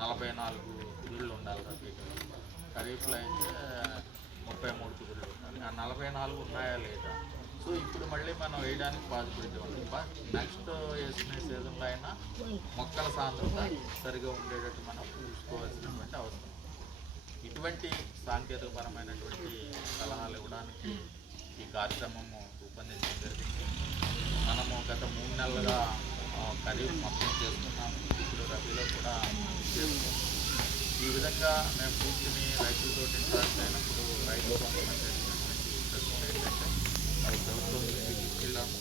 44 కుదుళ్ళు ఉండాలి రబీలో. ఖరీఫ్లో అయితే 33 కుదుళ్ళు ఉండాలి. ఆ 44 ఉన్నాయా లేదా? సో ఇప్పుడు మళ్ళీ మనం వేయడానికి పాసిబిలిటీ ఉంది. బట్ నెక్స్ట్ వేసుకునే సీజన్లో అయినా మొక్కల సాంద్రత సరిగా ఉండేటట్టు మనం చూసుకోవాల్సినటువంటి అవసరం. ఇటువంటి సాంకేతికపరమైనటువంటి సలహాలు ఇవ్వడానికి ఈ కార్యక్రమము రూపొందించడం జరిగింది. మనము గత 3 నెలలుగా ఖరీఫ్ మొత్తం చేసుకున్నాము. ఇప్పుడు రబీలో కూడా చేస్తున్నాం. ఈ విధంగా మేము కూర్చుని రైతులతో ఇంటరాక్ట్ అయినప్పుడు రైతులు కొంతమంది అడిగినటువంటి ప్రశ్నలు ఏంటంటే మరి ప్రభుత్వం దృష్టికి తీసుకెళ్ళాము,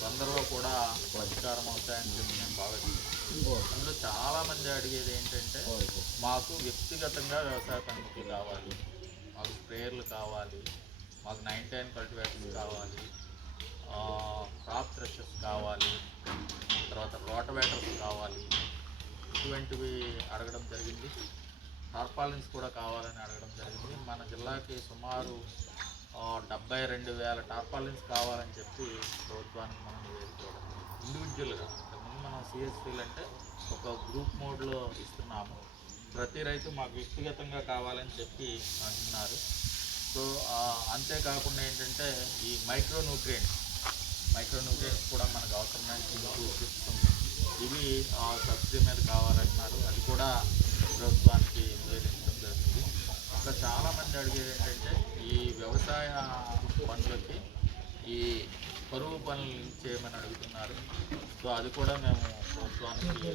తొందరగా కూడా పరిష్కారం అవుతాయని చెప్పి మేము భావిస్తున్నాం. అందులో చాలామంది అడిగేది ఏంటంటే మాకు వ్యక్తిగతంగా వ్యవసాయ పనిముట్లు కావాలి, మాకు స్ప్రేయర్లు కావాలి, మాకు 99 కల్టివేటర్స్ కావాలి, క్రాప్ థ్రెషర్స్ కావాలి, తర్వాత రోటవేటర్స్ కావాలి, ఇటువంటివి అడగడం జరిగింది. టార్పాలిన్స్ కూడా కావాలని అడగడం జరిగింది. మన జిల్లాకి సుమారు 72,000 టార్పాలిన్స్ కావాలని చెప్పి ప్రభుత్వానికి మనం నివేదించడం ఇండివిజువల్గా. ఇంతకుముందు మనం సిఎస్సీలు అంటే ఒక గ్రూప్ మోడ్లో ఇస్తున్నాము. ప్రతి రైతు మాకు వ్యక్తిగతంగా కావాలని చెప్పి అంటున్నారు. సో అంతేకాకుండా ఏంటంటే ఈ మైక్రోన్యూట్రియంట్స్ కూడా మనకు అవసరమైన ఇవి సబ్సిడీ మీద కావాలంటున్నారు. అది కూడా ప్రభుత్వానికి నివేదించడం జరుగుతుంది. ఇంకా చాలామంది అడిగేది ఏంటంటే ఈ వ్యవసాయ పనులకి ఈ కరువు పనులు లింక్ చేయమని అడుగుతున్నారు. సో అది కూడా మేము ప్రభుత్వానికి